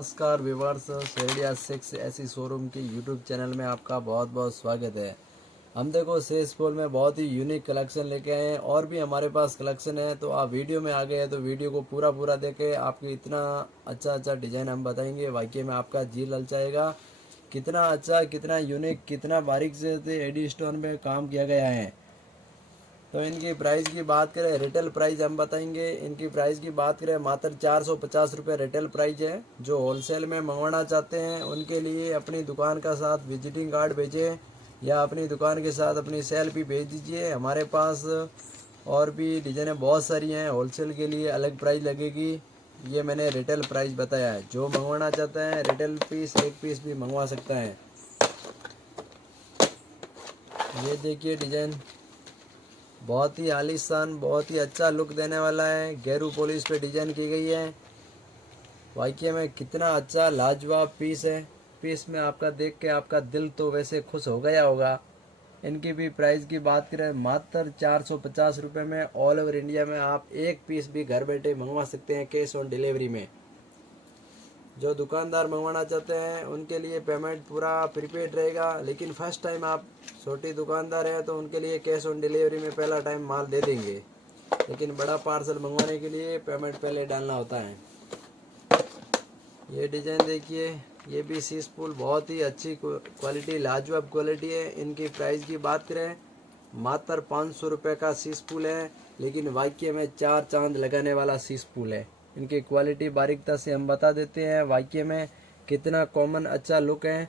नमस्कार viewers, शेरडिया six ऐसी showroom की यूट्यूब चैनल में आपका बहुत बहुत स्वागत है। हम देखो सेल्स पोल में बहुत ही यूनिक कलेक्शन लेके आए हैं और भी हमारे पास कलेक्शन है। तो आप वीडियो में आ गए हैं तो वीडियो को पूरा देखें। आपको इतना अच्छा डिजाइन हम बताएंगे, वाकई में आपका जी ललचाएगा। कितना अच्छा, कितना यूनिक, कितना बारीक से एडी स्टोन में काम किया गया है। तो इनकी प्राइस की बात करें, रिटेल प्राइस हम बताएंगे। इनकी प्राइस की बात करें, मात्र 450 रुपये रिटेल प्राइस है। जो होलसेल में मंगवाना चाहते हैं उनके लिए अपनी दुकान का साथ विजिटिंग कार्ड भेजें या अपनी दुकान के साथ अपनी सेल्फी भेज दीजिए। हमारे पास और भी डिजाइनें बहुत सारी हैं। होलसेल के लिए अलग प्राइस लगेगी, ये मैंने रिटेल प्राइस बताया है। जो मंगवाना चाहता है रिटेल पीस, एक पीस भी मंगवा सकता है। ये देखिए डिजाइन बहुत ही आलीशान, बहुत ही अच्छा लुक देने वाला है। गेरू पॉलिश पे डिजाइन की गई है। वाकई में कितना अच्छा लाजवाब पीस है। पीस में आपका देख के आपका दिल तो वैसे खुश हो गया होगा। इनकी भी प्राइस की बात करें, मात्र 450 रुपये में ऑल ओवर इंडिया में आप एक पीस भी घर बैठे मंगवा सकते हैं, कैश ऑन डिलीवरी में। जो दुकानदार मंगवाना चाहते हैं उनके लिए पेमेंट पूरा प्रीपेड रहेगा, लेकिन फर्स्ट टाइम आप छोटी दुकानदार हैं तो उनके लिए कैश ऑन डिलीवरी में पहला टाइम माल दे देंगे। लेकिन बड़ा पार्सल मंगवाने के लिए पेमेंट पहले डालना होता है। ये डिज़ाइन देखिए, ये भी सी स्पूल बहुत ही अच्छी क्वालिटी, लाजवाब क्वालिटी है। इनकी प्राइस की बात करें, मात्र 500 रुपये का सी स्पूल है, लेकिन वाकई में 4 चांद लगाने वाला सी स्पूल है। इनकी क्वालिटी बारीकता से हम बता देते हैं। वाकई में कितना कॉमन अच्छा लुक है।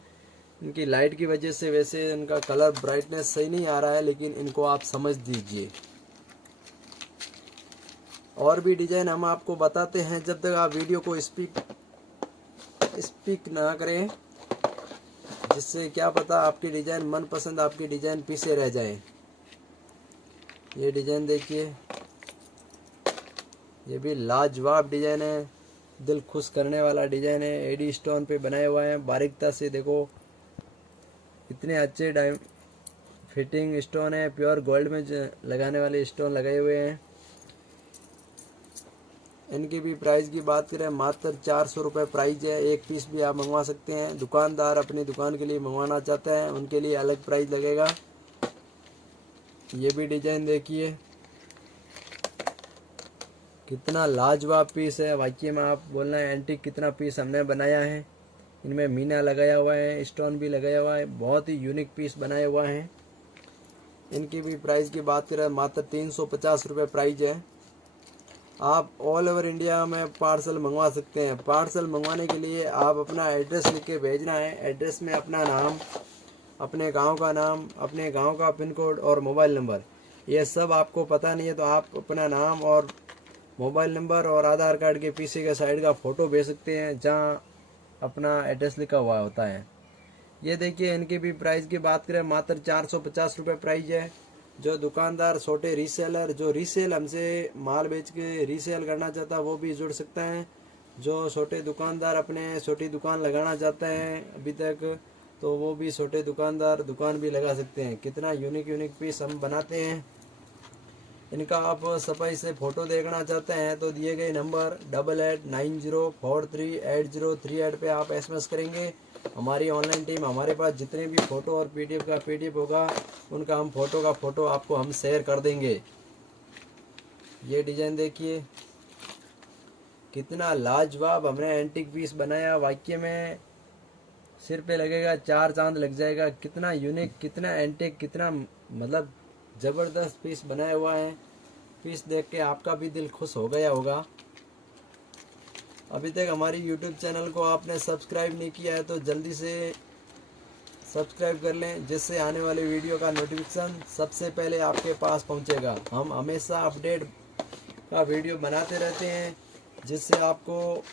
इनकी लाइट की वजह से वैसे इनका कलर ब्राइटनेस सही नहीं आ रहा है, लेकिन इनको आप समझ दीजिए। और भी डिजाइन हम आपको बताते हैं, जब तक आप वीडियो को स्पीक ना करें, जिससे क्या पता आपकी डिजाइन मनपसंद आपकी डिजाइन पीछे रह जाए। ये डिजाइन देखिए, ये भी लाजवाब डिजाइन है, दिल खुश करने वाला डिजाइन है। एडी स्टोन पे बनाए हुआ है, बारीकता से देखो इतने अच्छे फिटिंग स्टोन है। प्योर गोल्ड में लगाने वाले स्टोन लगाए हुए हैं। इनकी भी प्राइस की बात करें, मात्र 400 रुपये प्राइस है। एक पीस भी आप मंगवा सकते हैं। दुकानदार अपनी दुकान के लिए मंगवाना चाहते हैं उनके लिए अलग प्राइस लगेगा। ये भी डिजाइन देखिए, कितना लाजवाब पीस है। वाकई में आप बोलना है एंटीक कितना पीस हमने बनाया है। इनमें मीना लगाया हुआ है, स्टोन भी लगाया हुआ है, बहुत ही यूनिक पीस बनाया हुआ है। इनकी भी प्राइस की बात करें, मात्र 350 रुपये प्राइस है। आप ऑल ओवर इंडिया में पार्सल मंगवा सकते हैं। पार्सल मंगवाने के लिए आप अपना एड्रेस लिख के भेजना है। एड्रेस में अपना नाम, अपने गांव का नाम, अपने गांव का पिन कोड और मोबाइल नंबर, ये सब आपको पता नहीं है तो आप अपना नाम और मोबाइल नंबर और आधार कार्ड के पीछे के साइड का फ़ोटो भेज सकते हैं जहां अपना एड्रेस लिखा हुआ होता है। ये देखिए, इनकी भी प्राइस की बात करें, मात्र 450 रुपये प्राइस है। जो दुकानदार छोटे रीसेलर, जो रीसेल हमसे माल बेच के रीसेल करना चाहता है वो भी जुड़ सकता है। जो छोटे दुकानदार अपने छोटी दुकान लगाना चाहते हैं अभी तक, तो वो भी छोटे दुकानदार दुकान भी लगा सकते हैं। कितना यूनिक पीस हम बनाते हैं। इनका आप सफाई से फ़ोटो देखना चाहते हैं तो दिए गए नंबर 8890438038 पे आप SMS करेंगे। हमारी ऑनलाइन टीम, हमारे पास जितने भी फ़ोटो और PDF का PDF होगा उनका हम फ़ोटो का फ़ोटो आपको हम शेयर कर देंगे। ये डिज़ाइन देखिए, कितना लाजवाब हमने एंटीक पीस बनाया। वाकई में सिर पे लगेगा 4 चांद लग जाएगा। कितना यूनिक, कितना एंटीक, कितना मतलब ज़बरदस्त पीस बनाया हुआ है। पीस देख के आपका भी दिल खुश हो गया होगा। अभी तक हमारी YouTube चैनल को आपने सब्सक्राइब नहीं किया है तो जल्दी से सब्सक्राइब कर लें, जिससे आने वाली वीडियो का नोटिफिकेशन सबसे पहले आपके पास पहुंचेगा। हम हमेशा अपडेट का वीडियो बनाते रहते हैं, जिससे आपको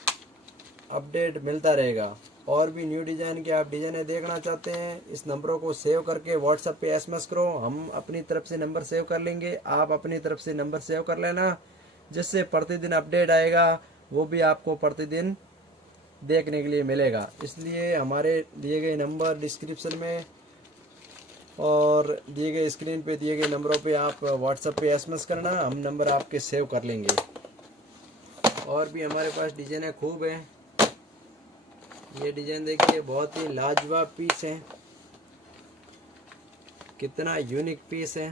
अपडेट मिलता रहेगा। और भी न्यू डिज़ाइन के आप डिज़ाइनें देखना चाहते हैं, इस नंबरों को सेव करके व्हाट्सएप पे SMS करो। हम अपनी तरफ से नंबर सेव कर लेंगे, आप अपनी तरफ से नंबर सेव कर लेना, जिससे प्रतिदिन अपडेट आएगा वो भी आपको प्रतिदिन देखने के लिए मिलेगा। इसलिए हमारे दिए गए नंबर डिस्क्रिप्शन में और दिए गए स्क्रीन पे दिए गए नंबरों पे आप व्हाट्सएप पे SMS करना, हम नंबर आपके सेव कर लेंगे। और भी हमारे पास डिज़ाइनें खूब हैं। ये डिजाइन देखिए, बहुत ही लाजवाब पीस है, कितना यूनिक पीस है।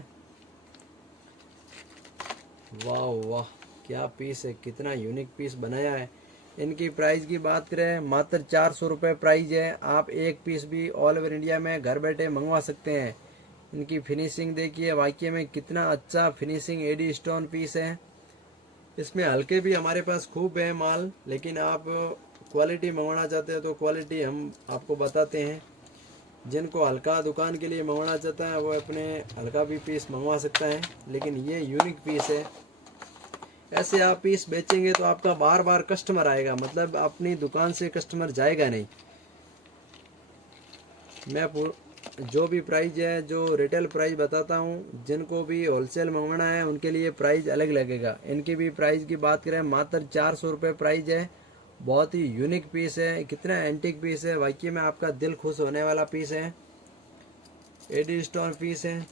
वाह वाह, क्या पीस है, कितना यूनिक पीस बनाया है। इनकी प्राइस की बात करें, मात्र 400 रुपये प्राइस है। आप एक पीस भी ऑल ओवर इंडिया में घर बैठे मंगवा सकते हैं। इनकी फिनिशिंग देखिए, वाकई में कितना अच्छा फिनिशिंग एडी स्टोन पीस है। इसमें हल्के भी हमारे पास खूब है माल, लेकिन आप क्वालिटी मंगवाना चाहते हैं तो क्वालिटी हम आपको बताते हैं। जिनको हल्का दुकान के लिए मंगवाना चाहता है वो अपने हल्का भी पीस मंगवा सकता है, लेकिन ये यूनिक पीस है। ऐसे आप पीस बेचेंगे तो आपका बार बार कस्टमर आएगा, मतलब अपनी दुकान से कस्टमर जाएगा नहीं। मैं जो भी प्राइस है, जो रिटेल प्राइस बताता हूँ, जिनको भी होलसेल मंगवाना है उनके लिए प्राइस अलग लगेगा। इनकी भी प्राइस की बात करें, मात्र 400 रुपये प्राइस है। बहुत ही यूनिक पीस है, कितना एंटीक पीस है, वाकई में आपका दिल खुश होने वाला पीस है। एडी स्टोन पीस है।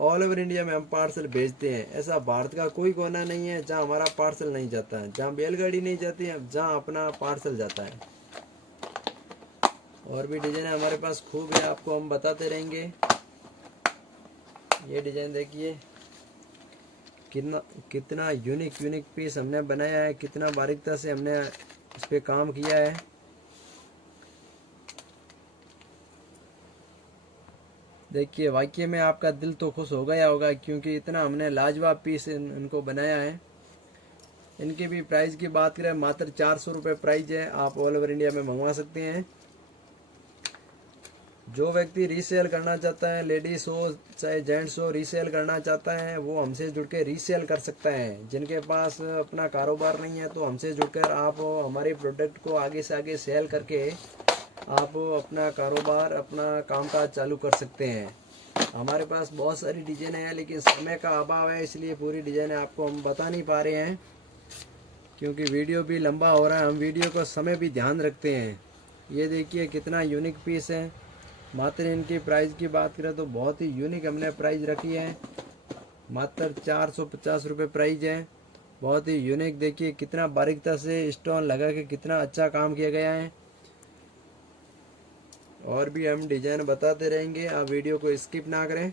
ऑल ओवर इंडिया में हम पार्सल भेजते हैं। ऐसा भारत का कोई कोना नहीं है जहां हमारा पार्सल नहीं जाता है, जहां बैलगाड़ी नहीं जाती है, जहां अपना पार्सल जाता है। और भी डिजाइन हमारे पास खूब है, आपको हम बताते रहेंगे। ये डिजाइन देखिए, कितना कितना यूनिक पीस हमने बनाया है, कितना बारीकता से हमने इस पे काम किया है। देखिए, वाकई में आपका दिल तो खुश हो गया होगा, क्योंकि इतना हमने लाजवाब पीस इनको बनाया है। इनकी भी प्राइस की बात करें, मात्र 400 रुपये प्राइस है। आप ऑल ओवर इंडिया में मंगवा सकते हैं। जो व्यक्ति रीसेल करना चाहता है, लेडीज हो चाहे जेंट्स हो, रीसेल करना चाहता है वो हमसे जुड़ के रीसेल कर सकता है। जिनके पास अपना कारोबार नहीं है तो हमसे जुड़कर आप हमारे प्रोडक्ट को आगे से आगे सेल करके आप अपना कारोबार, अपना कामकाज चालू कर सकते हैं। हमारे पास बहुत सारी डिजाइनें हैं, लेकिन समय का अभाव है, इसलिए पूरी डिजाइनें आपको हम बता नहीं पा रहे हैं, क्योंकि वीडियो भी लंबा हो रहा है। हम वीडियो का समय भी ध्यान रखते हैं। ये देखिए कितना यूनिक पीस है। मात्र इनकी प्राइस की बात करें तो बहुत ही यूनिक हमने प्राइस रखी है। मात्र 450 रुपये प्राइस है। बहुत ही यूनिक, देखिए कितना बारीकता से स्टोन लगा के कितना अच्छा काम किया गया है। और भी हम डिजाइन बताते रहेंगे, आप वीडियो को स्किप ना करें।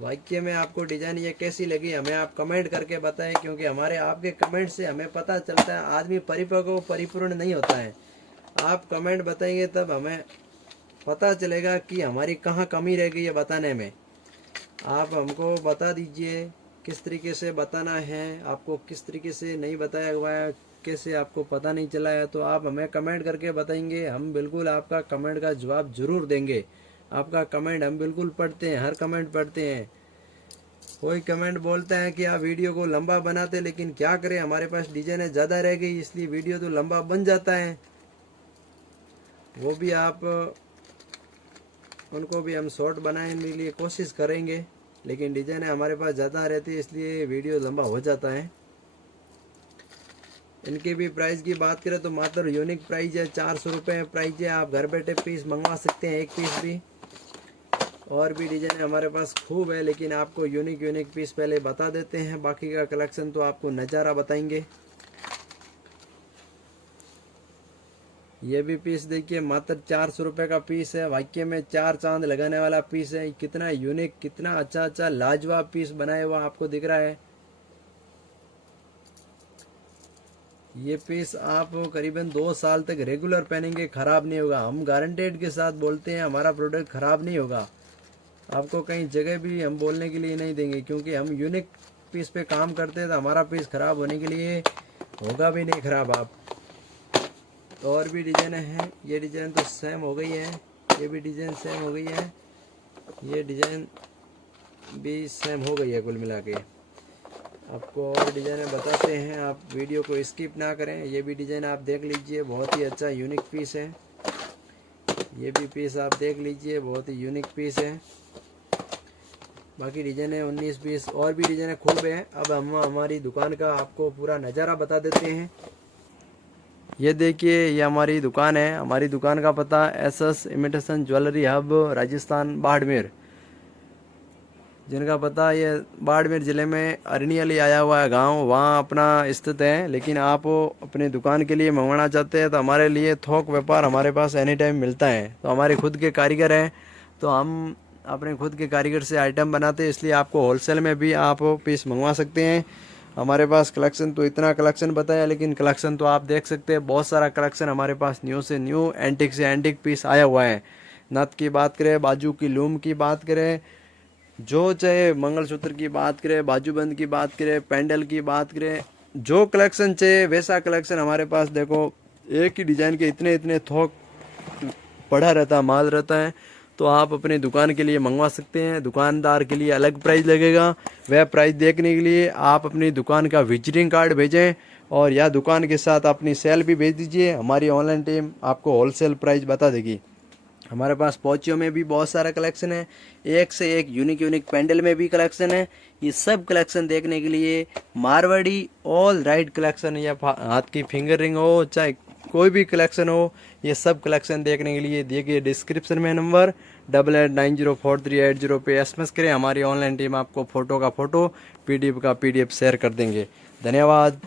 वाकई में आपको डिजाइन ये कैसी लगी हमें आप कमेंट करके बताएं, क्योंकि हमारे आपके कमेंट से हमें पता चलता है आदमी परिपक्व परिपूर्ण नहीं होता है। आप कमेंट बताएंगे तब हमें पता चलेगा कि हमारी कहाँ कमी रह गई है बताने में। आप हमको बता दीजिए किस तरीके से बताना है, आपको किस तरीके से नहीं बताया हुआ है, कैसे आपको पता नहीं चला है, तो आप हमें कमेंट करके बताएंगे। हम बिल्कुल आपका कमेंट का जवाब जरूर देंगे। आपका कमेंट हम बिल्कुल पढ़ते हैं, हर कमेंट पढ़ते हैं। कोई कमेंट बोलता है कि आप वीडियो को लंबा बनाते, लेकिन क्या करें, हमारे पास डिजाइनें ज़्यादा रह गई, इसलिए वीडियो तो लंबा बन जाता है। वो भी आप उनको भी हम शॉर्ट बनाने के लिए कोशिश करेंगे, लेकिन डिजाइनें हमारे पास ज़्यादा रहती है, इसलिए वीडियो लंबा हो जाता है। इनकी भी प्राइस की बात करें तो मात्र यूनिक प्राइस है, 400 रुपये प्राइस है। आप घर बैठे पीस मंगवा सकते हैं, एक पीस भी। और भी डिजाइन हमारे पास खूब है, लेकिन आपको यूनिक पीस पहले बता देते हैं, बाकी का कलेक्शन तो आपको नज़ारा बताएंगे। ये भी पीस देखिए, मात्र 400 रुपये का पीस है। वाकई में 4 चांद लगाने वाला पीस है। कितना यूनिक, कितना अच्छा लाजवाब पीस बनाया हुआ आपको दिख रहा है। ये पीस आप करीबन 2 साल तक रेगुलर पहनेंगे, ख़राब नहीं होगा। हम गारंटेड के साथ बोलते हैं हमारा प्रोडक्ट ख़राब नहीं होगा। आपको कहीं जगह भी हम बोलने के लिए नहीं देंगे, क्योंकि हम यूनिक पीस पे काम करते हैं, तो हमारा पीस ख़राब होने के लिए होगा भी नहीं ख़राब। आप और भी डिजाइन हैं, ये डिज़ाइन तो सेम हो गई है, ये भी डिज़ाइन सेम हो गई है, ये डिज़ाइन भी सेम हो गई है। कुल मिला के आपको और डिज़ाइनें बताते हैं, आप वीडियो को स्किप ना करें। ये भी डिज़ाइन आप देख लीजिए, बहुत ही अच्छा यूनिक पीस है। ये भी पीस आप देख लीजिए, बहुत ही यूनिक पीस है। बाकी डिज़ाइनें 19 पीस और भी डिज़ाइनें खूब हैं। अब हम हमारी दुकान का आपको पूरा नज़ारा बता देते हैं। ये देखिए, ये हमारी दुकान है। हमारी दुकान का पता SS imitation jewellery hub, Rajasthan, Barmer. जिनका पता ये बाड़मेर ज़िले में अरनियाली आया हुआ है गांव, वहाँ अपना स्थित है। लेकिन आप अपनी दुकान के लिए मंगवाना चाहते हैं तो हमारे लिए थोक व्यापार हमारे पास एनी टाइम मिलता है। तो हमारे खुद के कारीगर हैं, तो हम अपने खुद के कारीगर से आइटम बनाते हैं, इसलिए आपको होलसेल में भी आप पीस मंगवा सकते हैं। हमारे पास कलेक्शन तो इतना कलेक्शन बताया, लेकिन कलेक्शन तो आप देख सकते हैं, बहुत सारा कलेक्शन हमारे पास न्यू से न्यू, एंटिक से एंटिक पीस आया हुआ है। नथ की बात करें, बाजू की लूम की बात करें, जो चाहे मंगलसूत्र की बात करें, बाजूबंद की बात करें, पैंडल की बात करें, जो कलेक्शन चाहिए वैसा कलेक्शन हमारे पास। देखो एक ही डिज़ाइन के इतने इतने थोक पड़ा रहता है, माल रहता है। तो आप अपनी दुकान के लिए मंगवा सकते हैं। दुकानदार के लिए अलग प्राइस लगेगा। वह प्राइस देखने के लिए आप अपनी दुकान का विजिटिंग कार्ड भेजें और या दुकान के साथ अपनी सेल भी भेज दीजिए। हमारी ऑनलाइन टीम आपको होलसेल प्राइस बता देगी। हमारे पास पोचियों में भी बहुत सारा कलेक्शन है, एक से एक यूनिक यूनिक पैंडल में भी कलेक्शन है। ये सब कलेक्शन देखने के लिए मारवाड़ी ऑल राइट कलेक्शन, या हाथ की फिंगर रिंग हो, चाहे कोई भी कलेक्शन हो, ये सब कलेक्शन देखने के लिए दिए गए डिस्क्रिप्शन में नंबर 88904380 पे SMS करें। हमारी ऑनलाइन टीम आपको फ़ोटो का फ़ोटो, PDF का PDF शेयर कर देंगे। धन्यवाद।